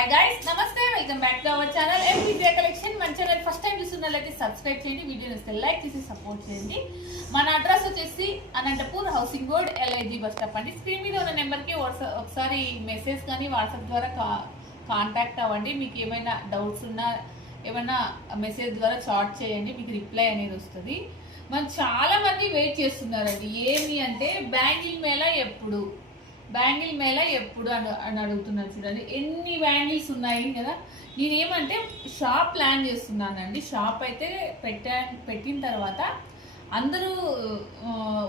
Hi guys, నమస్తే, welcome back to our channel MPJ collection. మన channel first time చూస్తున్నట్లయితే subscribe చేయండి, వీడియోని వస్తే లైక్ చేసి సపోర్ట్ చేయండి. మన అడ్రస్ వచ్చేసి Anantapur housing board LIG bus stop అండి. స్క్రీన్ మీద ఉన్న నెంబర్కి ఒకసారి మెసేజ్ కానీ వాట్సాప్ ద్వారా కాంటాక్ట్ అవ్వండి. మీకు ఏమైనా డౌట్స్ ఉన్నా ఏమైనా మెసేజ్ ద్వారా చాట్ చేయండి, మీకు రిప్లై అనేది వస్తుంది. మనం చాలా మంది వెయిట్ చేస్తున్నారండి. ఏమి అంటే బ్యాంగిల్ మేళ ఎప్పుడు అని అడుగుతున్నారు. చూడండి ఎన్ని బ్యాంగిల్స్ ఉన్నాయి కదా. నేనేమంటే షాప్ ప్లాన్ చేస్తున్నానండి. షాప్ అయితే పెట్టిన తర్వాత అందరూ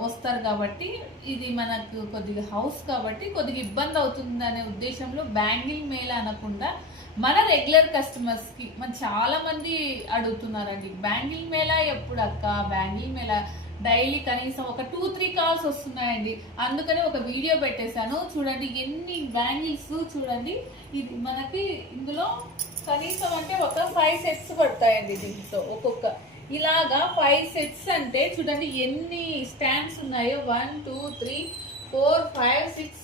వస్తారు కాబట్టి ఇది మనకు కొద్దిగా హౌస్ కాబట్టి కొద్దిగా ఇబ్బంది అవుతుంది అనే ఉద్దేశంలో బ్యాంగిల్ మేళ అనకుండా మన రెగ్యులర్ కస్టమర్స్కి చాలా మంది అడుగుతున్నారండి. బ్యాంగిల్ మేళ ఎప్పుడు అక్క, బ్యాంగిల్ మేళ డైలీ కనీసం ఒక 2-3 కాల్స్ వస్తున్నాయండి. అందుకని ఒక వీడియో పెట్టేశాను. చూడండి ఎన్ని బ్యాంగిల్స్ చూడండి. ఇది మనకి ఇందులో కనీసం అంటే ఒక 5 సెట్స్ పడతాయండి. దీంతో ఒక్కొక్క ఇలాగా 5 సెట్స్ అంటే చూడండి ఎన్ని స్టాండ్స్ ఉన్నాయో. 1 2 3 4 5 6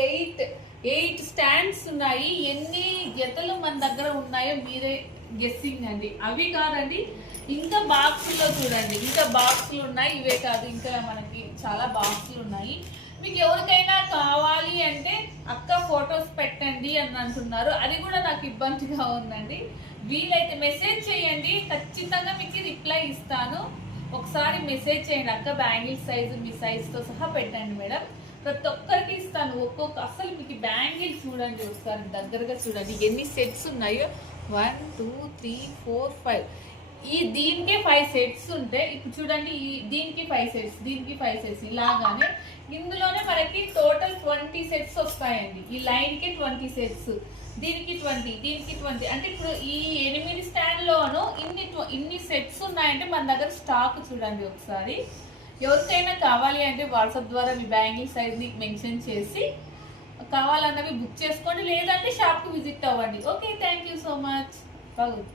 7 8 స్టాండ్స్ ఉన్నాయి. ఎన్ని జతలు మన దగ్గర ఉన్నాయో మీరే గెస్సింగ్ అండి. అవి కాదండి, ఇంకా బాక్సుల్లో చూడండి, ఇంకా బాక్సులు ఉన్నాయి. ఇవే కాదు, ఇంకా మనకి చాలా బాక్సులు ఉన్నాయి. మీకు ఎవరికైనా కావాలి అంటే అక్క ఫొటోస్ పెట్టండి అని అంటున్నారు. అది కూడా నాకు ఇబ్బందిగా ఉందండి. వీలైతే మెసేజ్ చేయండి, ఖచ్చితంగా మీకు రిప్లై ఇస్తాను. ఒకసారి మెసేజ్ చేయండి, అక్క బ్యాంగిల్ సైజు మీ సైజుతో సహా పెట్టండి మేడం, ప్రతి ఒక్కరికి ఇస్తాను. అసలు మీకు బ్యాంగిల్ చూడండి, ఒకసారి దగ్గరగా చూడండి ఎన్ని సెట్స్ ఉన్నాయో. 1 2 3 4 5 దీనికే 5 సెట్స్ ఉంటాయి. ఇప్పుడు చూడండి దీనికి 5 సెట్స్, దీనికి 5 సెట్స్, ఇలాగానే ఇందులోనే మనకి టోటల్ 20 సెట్స్ వస్తాయండి. ఈ లైన్కి 20 సెట్స్, దీనికి 20, దీనికి 20. అంటే ఇప్పుడు ఈ 8 స్టాండ్లోనూ ఇన్ని సెట్స్ ఉన్నాయంటే మన దగ్గర స్టాక్ చూడండి. ఒకసారి ఎవరికైనా కావాలి అంటే వాట్సాప్ ద్వారా మీ బ్యాంగిల్ సైజ్ని మెన్షన్ చేసి కావాలన్నవి బుక్ చేసుకోండి, లేదంటే షాప్కి విజిట్ అవ్వండి. Okay, thank you so much. బాగుంది.